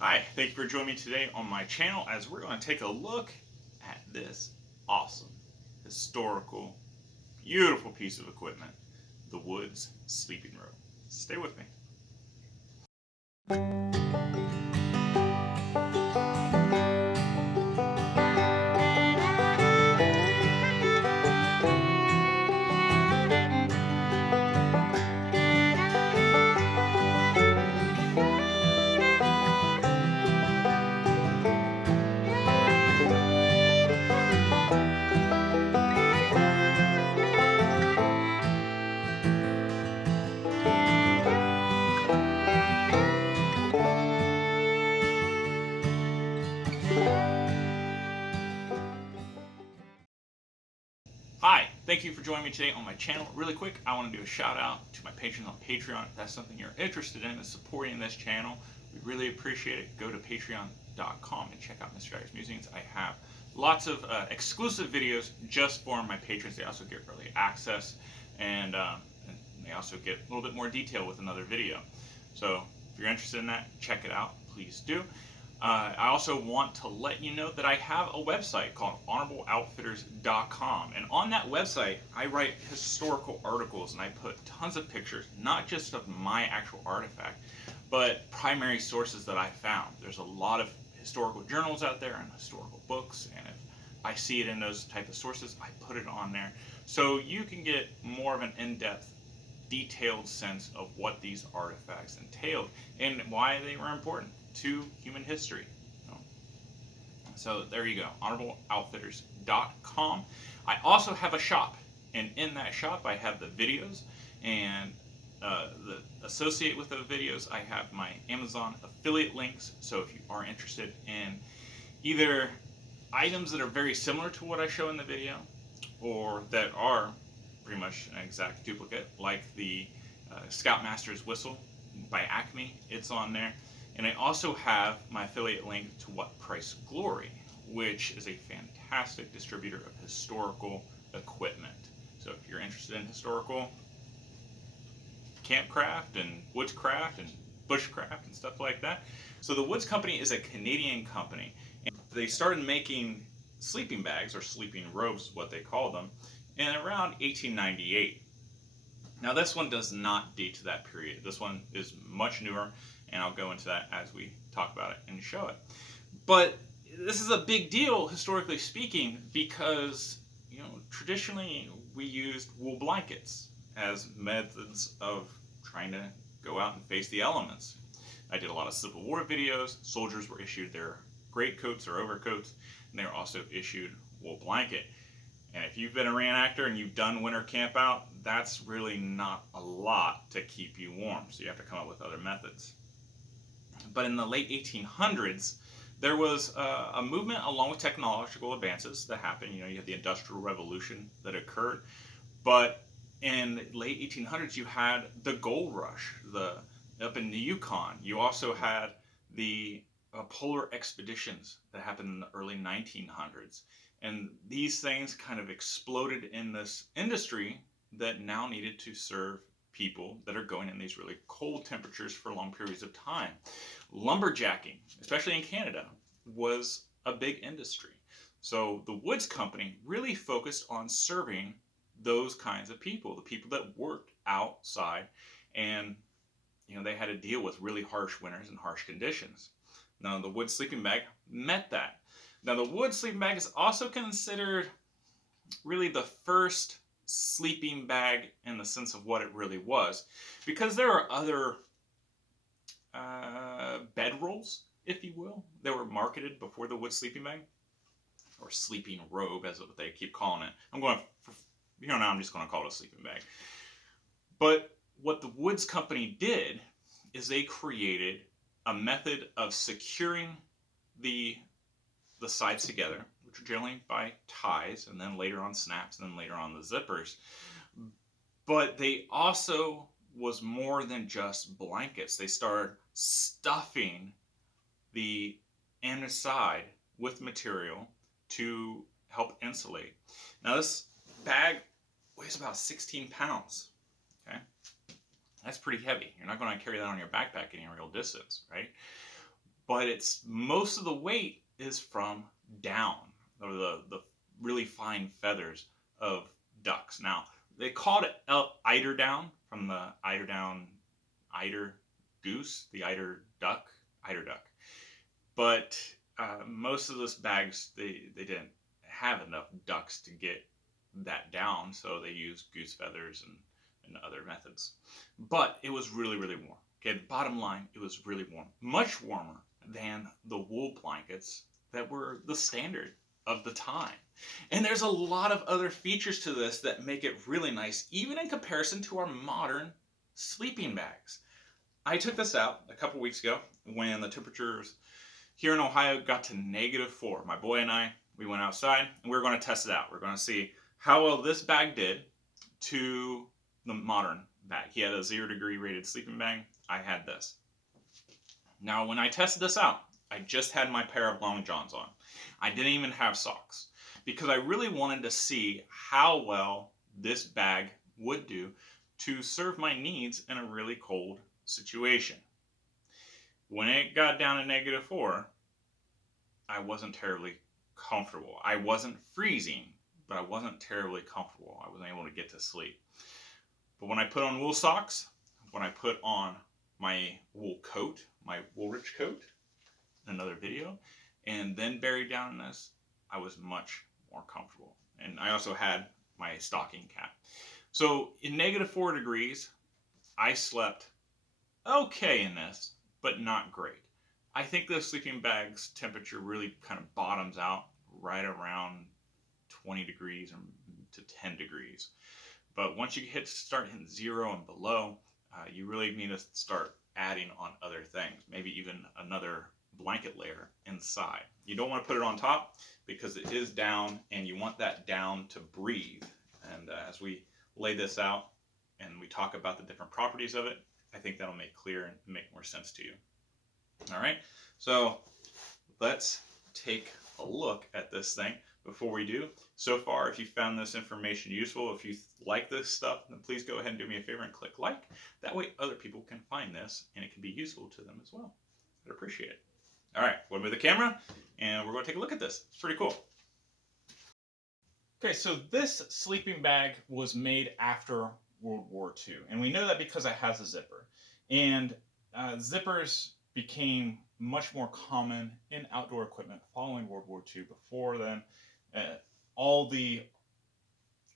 Hi, thank you for joining me today on my channel as we're going to take a look at this awesome, historical, beautiful piece of equipment, the Woods Sleeping Robe. Stay with me. Hi, thank you for joining me today on my channel. Really quick, I want to do a shout out to my patrons on Patreon. If that's something you're interested in, is supporting this channel, we really appreciate it. Go to patreon.com and check out Mr. Dyer's Musings. I have lots of exclusive videos just for my patrons. They also get early access, and they also get a little bit more detail with another video. So if you're interested in that, check it out. Please do. I also want to let you know that I have a website called honorableoutfitters.com, and on that website I write historical articles and I put tons of pictures, not just of my actual artifact, but primary sources that I found. There's a lot of historical journals out there and historical books, and if I see it in those type of sources, I put it on there so you can get more of an in-depth, detailed sense of what these artifacts entailed and why they were important to human history. So there you go, honorableoutfitters.com. I also have a shop, and in that shop I have the videos, and associated with the videos I have my Amazon affiliate links. So if you are interested in either items that are very similar to what I show in the video, or that are pretty much an exact duplicate, like the Scoutmaster's whistle by Acme, it's on there. And I also have my affiliate link to What Price Glory, which is a fantastic distributor of historical equipment. So if you're interested in historical campcraft and woodscraft and bushcraft and stuff like that. So the Woods Company is a Canadian company, and they started making sleeping bags, or sleeping robes is what they call them, in around 1898. Now this one does not date to that period. This one is much newer, and I'll go into that as we talk about it and show it. But this is a big deal, historically speaking, because traditionally we used wool blankets as methods of trying to go out and face the elements. I did a lot of Civil War videos. Soldiers were issued their greatcoats or overcoats, and they were also issued wool blanket. And if you've been a reenactor and you've done winter camp out, that's really not a lot to keep you warm. So you have to come up with other methods. But in the late 1800s, there was a movement along with technological advances that happened. You had the Industrial Revolution that occurred. But in the late 1800s, you had the gold rush up in the Yukon. You also had the polar expeditions that happened in the early 1900s. And these things kind of exploded in this industry that now needed to serve people that are going in these really cold temperatures for long periods of time. Lumberjacking, especially in Canada, was a big industry. So the Woods Company really focused on serving those kinds of people, the people that worked outside, and they had to deal with really harsh winters and harsh conditions. Now the wood sleeping bag met that. Now the wood sleeping bag is also considered really the first sleeping bag in the sense of what it really was, because there are other bedrolls, if you will, that were marketed before the wood sleeping bag, or sleeping robe as what they keep calling it. Now I'm just going to call it a sleeping bag. But what the Woods Company did is they created a method of securing the sides together, which are generally by ties, and then later on snaps, and then later on the zippers. But they also was more than just blankets. They started stuffing the inside with material to help insulate. Now this bag weighs about 16 pounds. Okay, that's pretty heavy. You're not going to carry that on your backpack any real distance, right? but it's most of the weight is from down, or the really fine feathers of ducks. Now, they called it eider down from the eider down, eider goose, the eider duck. But most of those bags, they didn't have enough ducks to get that down, so they used goose feathers and other methods. But it was really, really warm. Okay, the bottom line, it was really warm. Much warmer than the wool blankets that were the standard of the time. And there's a lot of other features to this that make it really nice, even in comparison to our modern sleeping bags. I took this out a couple weeks ago when the temperatures here in Ohio got to -4. My boy and I, we went outside and we were going to test it out. We're going to see how well this bag did to the modern bag. He had a 0-degree rated sleeping bag. I had this. Now, when I tested this out, I just had my pair of long johns on. I didn't even have socks because I really wanted to see how well this bag would do to serve my needs in a really cold situation. When it got down to -4, I wasn't terribly comfortable. I wasn't freezing, but I wasn't terribly comfortable. I wasn't able to get to sleep. But when I put on wool socks, when I put on my wool coat, my Woolrich coat, in another video, and then buried down in this, I was much more comfortable. And I also had my stocking cap. So in -4 degrees, I slept okay in this, but not great. I think the sleeping bag's temperature really kind of bottoms out right around 20 degrees to 10 degrees. But once you start hitting 0 and below, you really need to start adding on other things, maybe even another blanket layer inside. You don't want to put it on top because it is down and you want that down to breathe. And as we lay this out and we talk about the different properties of it, I think that'll make clear and make more sense to you. All right, so let's take a look at this thing. Before we do, so far, if you found this information useful, if you like this stuff, then please go ahead and do me a favor and click like. That way other people can find this and it can be useful to them as well. I'd appreciate it. All right, we'll move the camera and we're going to take a look at this. It's pretty cool. Okay, so this sleeping bag was made after World War II, and we know that because it has a zipper. And zippers became much more common in outdoor equipment following World War II. Before then, all the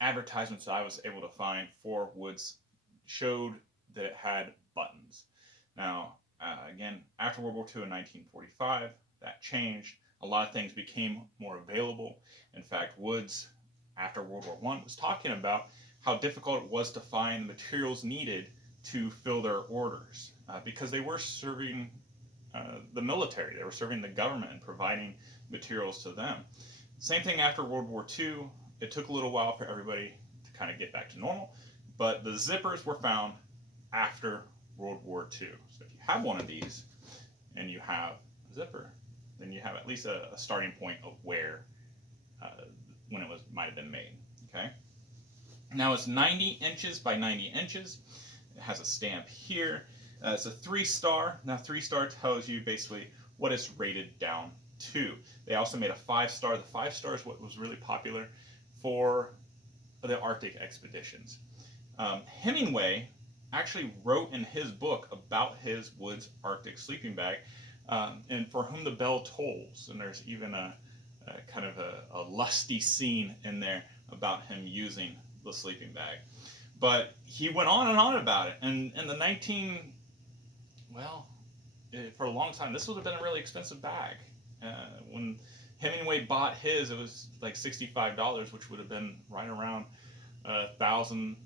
advertisements that I was able to find for woods showed that it had buttons. Now, again, after World War II in 1945, that changed. A lot of things became more available. In fact, Woods, after World War I, was talking about how difficult it was to find materials needed to fill their orders because they were serving the military. They were serving the government and providing materials to them. Same thing after World War II. It took a little while for everybody to kind of get back to normal, but the zippers were found after World War II. So if you have one of these and you have a zipper, then you have at least a starting point of where when it might have been made. Okay. Now it's 90 inches by 90 inches. It has a stamp here. It's a 3-star. Now 3-star tells you basically what it's rated down to. They also made a 5-star. The 5-star is what was really popular for the Arctic expeditions. Hemingway actually wrote in his book about his Woods Arctic sleeping bag, and For Whom the Bell Tolls. And there's even a kind of a lusty scene in there about him using the sleeping bag. But he went on and on about it. And in the for a long time, this would have been a really expensive bag. When Hemingway bought his, it was like $65, which would have been right around $1,000+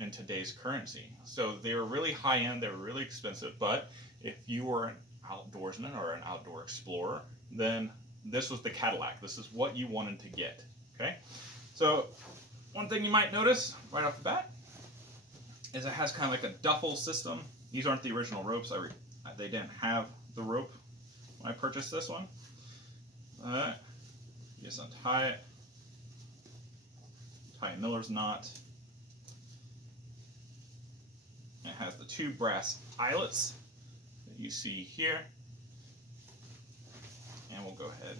in today's currency. So they were really high end, they were really expensive. But if you were an outdoorsman or an outdoor explorer, then this was the Cadillac. This is what you wanted to get. Okay, so one thing you might notice right off the bat is it has kind of like a duffel system. These aren't the original ropes. They didn't have the rope when I purchased this one. You just untie it, tie a miller's knot. It has the 2 brass eyelets that you see here. and we'll go ahead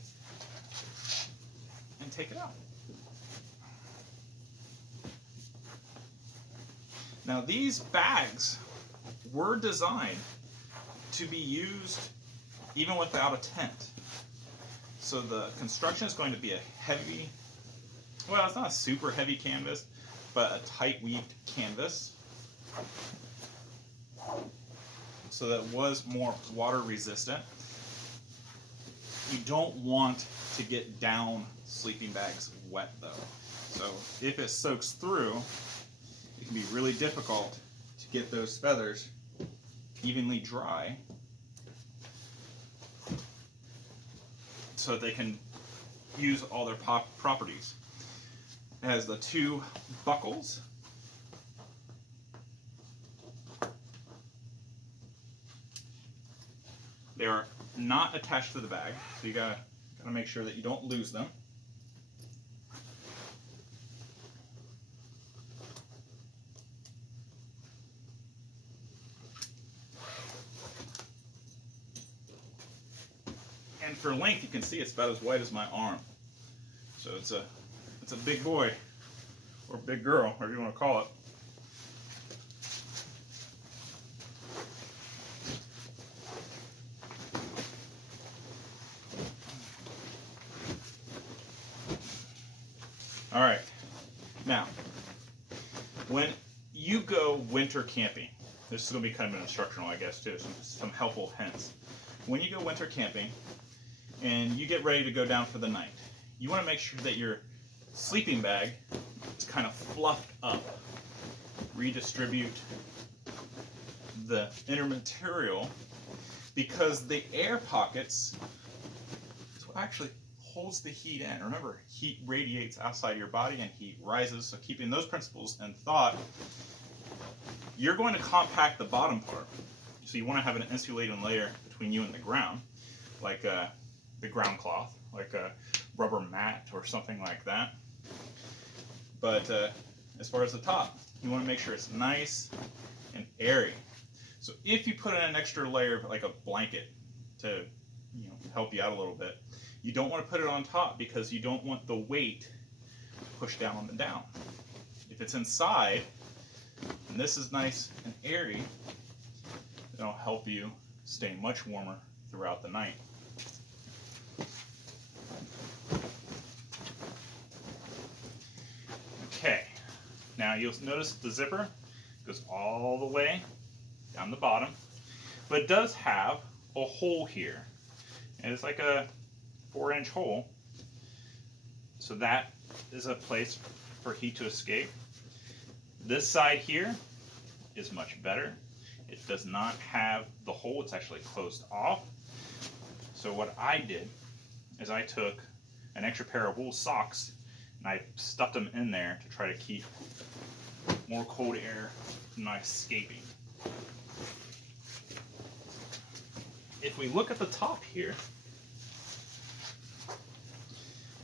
and take it out. Now these bags were designed to be used even without a tent. So the construction is going to be a heavy, well, it's not a super heavy canvas, but a tight weaved canvas. So that was more water resistant. You don't want to get down sleeping bags wet though. So if it soaks through, it can be really difficult to get those feathers evenly dry so that they can use all their properties. It has the two buckles. They are not attached to the bag, so you gotta make sure that you don't lose them. And for length, you can see it's about as wide as my arm. So it's a big boy, or big girl, whatever you want to call it. All right, now, when you go winter camping, this is going to be kind of an instructional, I guess, too, some helpful hints. When you go winter camping and you get ready to go down for the night, you want to make sure that your sleeping bag is kind of fluffed up. Redistribute the inner material, because the air pockets is what actually holds the heat in. Remember, heat radiates outside your body and heat rises, so keeping those principles in thought, you're going to compact the bottom part. So you want to have an insulating layer between you and the ground, like the ground cloth, like a rubber mat or something like that. But as far as the top, you want to make sure it's nice and airy. So if you put in an extra layer, like a blanket, to help you out a little bit, you don't want to put it on top because you don't want the weight to push down on the down. If it's inside, and this is nice and airy, it'll help you stay much warmer throughout the night. Okay, now you'll notice the zipper goes all the way down the bottom, but it does have a hole here, and it's like a 4-inch hole, so that is a place for heat to escape. This side here is much better. It does not have the hole, it's actually closed off. So what I did is I took an extra pair of wool socks and I stuffed them in there to try to keep more cold air from not escaping. If we look at the top here,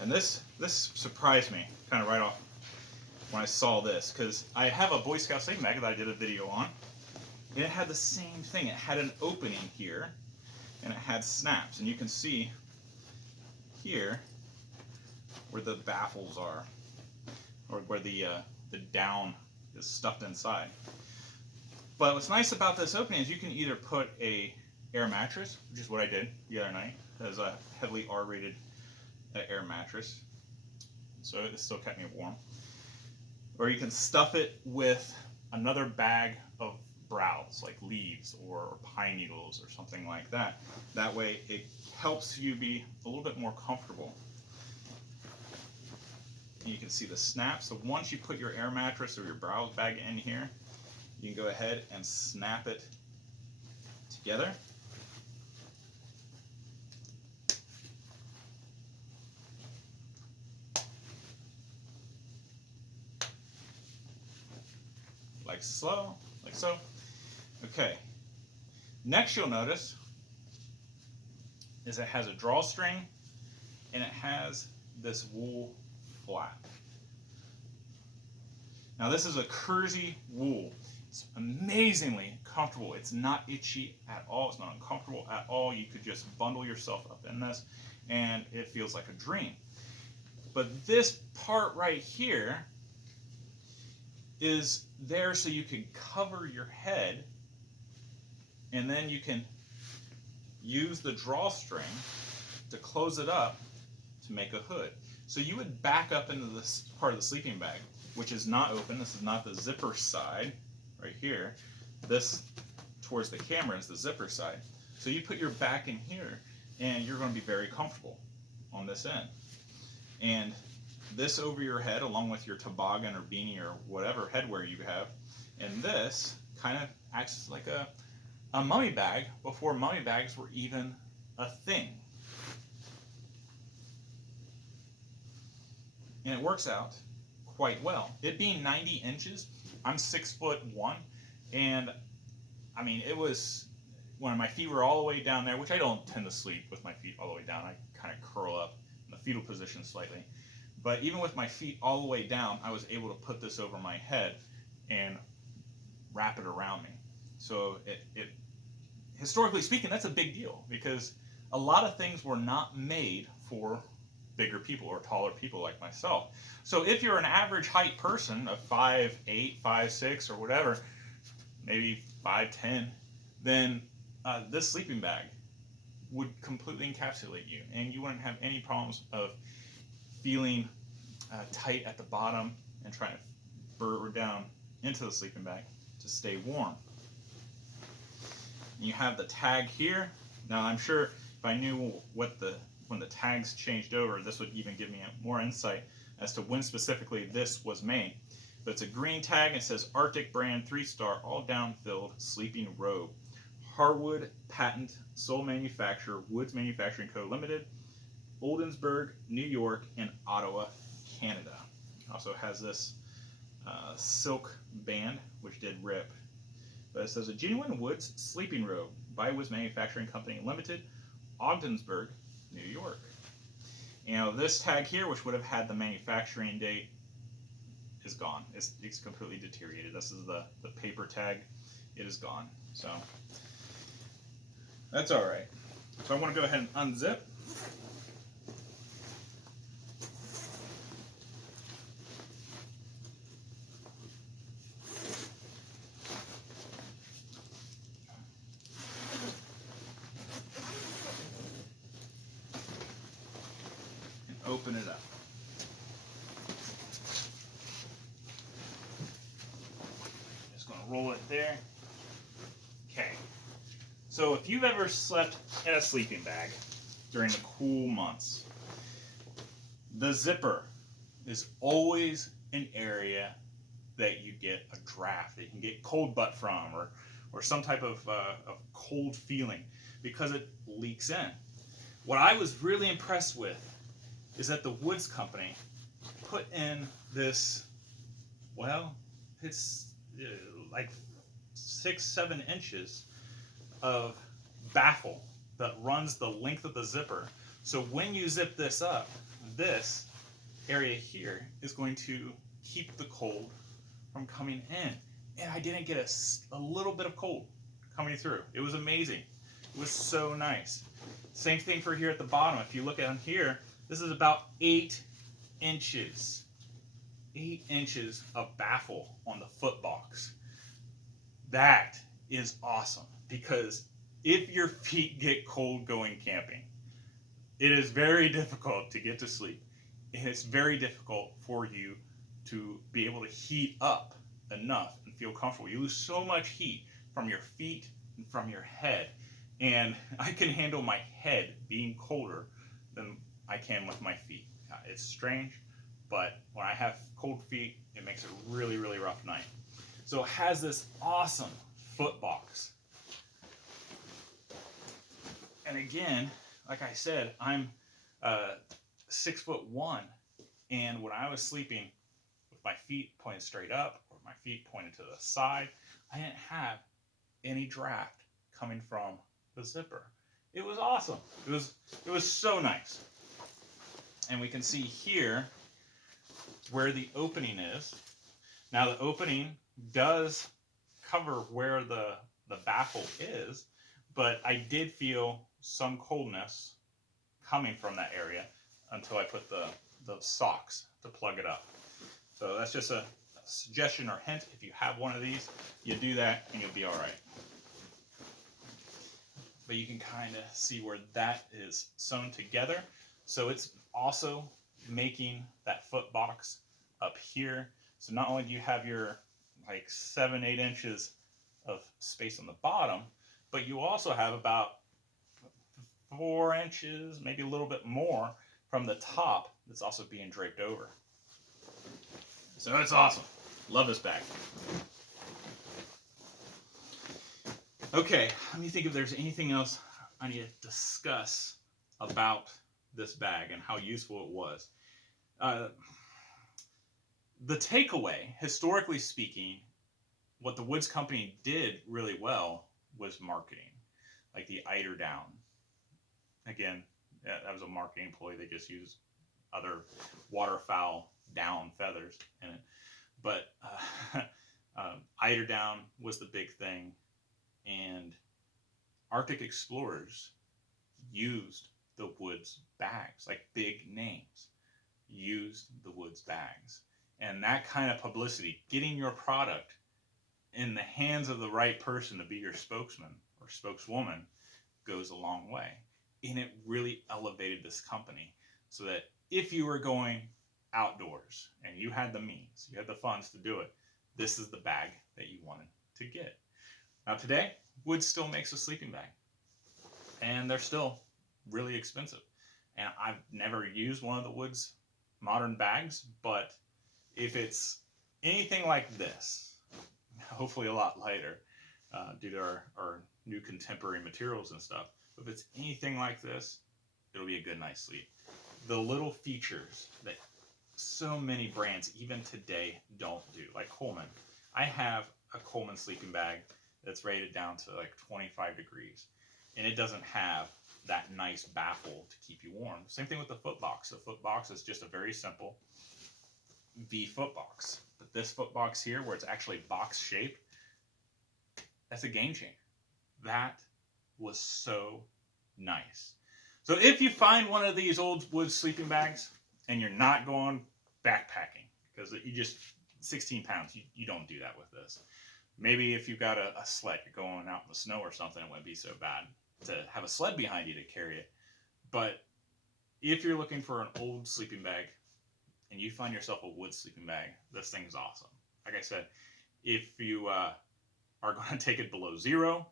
and this surprised me kind of right off when I saw this, because I have a Boy Scout sleeping bag that I did a video on, and it had the same thing. It had an opening here, and it had snaps, and you can see here where the baffles are, or where the down is stuffed inside. But what's nice about this opening is you can either put a air mattress, which is what I did the other night. It has a heavily R-rated air mattress, so it still kept me warm. Or you can stuff it with another bag of browse, like leaves or pine needles or something like that. That way it helps you be a little bit more comfortable. And you can see the snap. So once you put your air mattress or your browse bag in here, you can go ahead and snap it together. Like so, like so. Okay. Next you'll notice is it has a drawstring and it has this wool flap. Now this is a kersey wool. It's amazingly comfortable. It's not itchy at all. It's not uncomfortable at all. You could just bundle yourself up in this and it feels like a dream. But this part right here is there so you can cover your head, and then you can use the drawstring to close it up to make a hood. So you would back up into this part of the sleeping bag, which is not open. This is not the zipper side right here. This towards the camera is the zipper side. So you put your back in here, and you're going to be very comfortable on this end. And this over your head, along with your toboggan or beanie or whatever headwear you have, and this kind of acts like a mummy bag before mummy bags were even a thing. And it works out quite well. It being 90 inches, I'm 6'1", and I mean, it was when my feet were all the way down there, which I don't tend to sleep with my feet all the way down. I kind of curl up in the fetal position slightly. But even with my feet all the way down, I was able to put this over my head and wrap it around me. So it historically speaking, that's a big deal, because a lot of things were not made for bigger people or taller people like myself. So if you're an average height person of 5'8", 5'6", or whatever, maybe 5'10", then this sleeping bag would completely encapsulate you, and you wouldn't have any problems of feeling tight at the bottom and trying to burrow down into the sleeping bag to stay warm. You have the tag here. Now I'm sure if I knew when the tags changed over, this would even give me more insight as to when specifically this was made. But it's a green tag, and it says Arctic brand 3-star all down filled sleeping robe. Harwood patent, sole manufacturer, Woods Manufacturing Co. Limited, Oldensburg, New York, and Ottawa, Canada. Also has this silk band, which did rip. But it says a genuine Woods sleeping robe by Woods Manufacturing Company Limited, Ogdensburg, New York. You know, this tag here, which would have had the manufacturing date, is gone. It's completely deteriorated. This is the paper tag. It is gone. So that's all right. So I want to go ahead and unzip. Open it up. Just going to roll it there. Okay. So if you've ever slept in a sleeping bag during the cool months, the zipper is always an area that you get a draft, that you can get cold butt from, or some type of cold feeling, because it leaks in. What I was really impressed with is that the Woods Company put in this, well, it's like 6-7 inches of baffle that runs the length of the zipper. So when you zip this up, this area here is going to keep the cold from coming in. And I didn't get a little bit of cold coming through. It was amazing. It was so nice. Same thing for here at the bottom. If you look on here, this is about 8 inches. 8 inches of baffle on the foot box. That is awesome, because if your feet get cold going camping, it is very difficult to get to sleep. And it's very difficult for you to be able to heat up enough and feel comfortable. You lose so much heat from your feet and from your head. And I can handle my head being colder than I can with my feet. It's strange, but when I have cold feet, it makes it a really, really rough night. So it has this awesome foot box. And again, like I said, I'm 6'1", and when I was sleeping with my feet pointed straight up or my feet pointed to the side, I didn't have any draft coming from the zipper. It was awesome. It was so nice. And we can see here where the opening is. Now the opening does cover where the baffle is, but I did feel some coldness coming from that area until I put the socks to plug it up. So that's just a suggestion or hint. If you have one of these, you do that and you'll be all right. But you can kind of see where that is sewn together. So it's also making that foot box up here. So not only do you have your like 7-8 inches of space on the bottom, but you also have about 4 inches, maybe a little bit more from the top that's also being draped over. So it's awesome. Love this bag. Okay, let me think if there's anything else I need to discuss about this bag and how useful it was. The takeaway, historically speaking, what the Woods Company did really well was marketing. Like the eider down. Again, that was a marketing employee. They just used other waterfowl down feathers in it. But eider down was the big thing. And Arctic explorers used the Woods bags, like big names used the Woods bags. And that kind of publicity, getting your product in the hands of the right person to be your spokesman or spokeswoman, goes a long way. And it really elevated this company so that if you were going outdoors and you had the means, you had the funds to do it, this is the bag that you wanted to get. Now today, Woods still makes a sleeping bag, and they're still really expensive. And I've never used one of the Woods modern bags, but if it's anything like this, hopefully a lot lighter due to our new contemporary materials and stuff, but if it's anything like this, it'll be a good night's sleep. The little features that so many brands even today don't do, like Coleman. I have a Coleman sleeping bag that's rated down to like 25 degrees, and it doesn't have that nice baffle to keep you warm. Same thing with the foot box. The foot box is just a very simple V foot box. But this foot box here, where it's actually box shaped, that's a game changer. That was so nice. So if you find one of these old Woods sleeping bags and you're not going backpacking, because you just 16 pounds, you don't do that with this. Maybe if you've got a sled, you're going out in the snow or something, it wouldn't be so bad to have a sled behind you to carry it. But if you're looking for an old sleeping bag and you find yourself a Woods sleeping bag, this thing is awesome. Like I said, if you are going to take it below zero,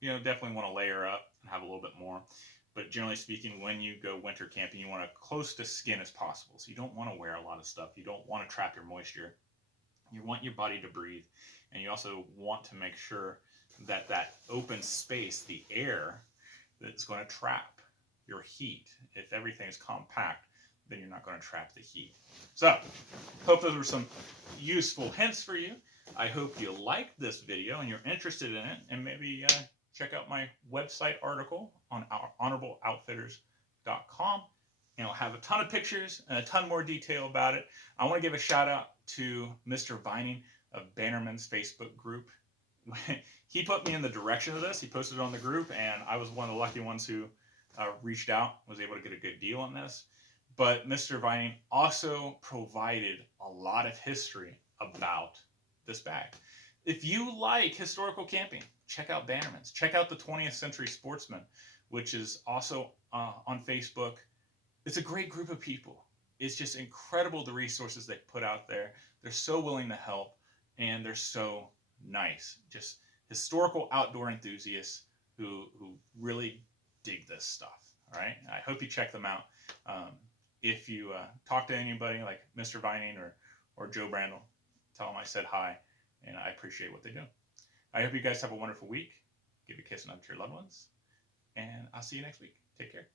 definitely want to layer up and have a little bit more. But generally speaking, when you go winter camping, you want it close to skin as possible. So you don't want to wear a lot of stuff. You don't want to trap your moisture. You want your body to breathe. And you also want to make sure that that open space, the air, that's going to trap your heat. If everything is compact, then you're not going to trap the heat. So, hope those were some useful hints for you. I hope you liked this video and you're interested in it, and maybe check out my website article on honorableoutfitters.com, and I'll have a ton of pictures and a ton more detail about it. I want to give a shout out to Mr. Vining of Bannerman's Facebook group. He put me in the direction of this. He posted it on the group, and I was one of the lucky ones who reached out, was able to get a good deal on this. But Mr. Vining also provided a lot of history about this bag. If you like historical camping, check out Bannerman's. Check out the 20th Century Sportsman, which is also on Facebook. It's a great group of people. It's just incredible the resources they put out there. They're so willing to help, and they're so nice. Just historical outdoor enthusiasts who really dig this stuff. All right. I hope you check them out. If you talk to anybody like Mr. Vining or Joe Brandel, tell them I said hi, and I appreciate what they do. I hope you guys have a wonderful week. Give a kiss and hug to your loved ones, and I'll see you next week. Take care.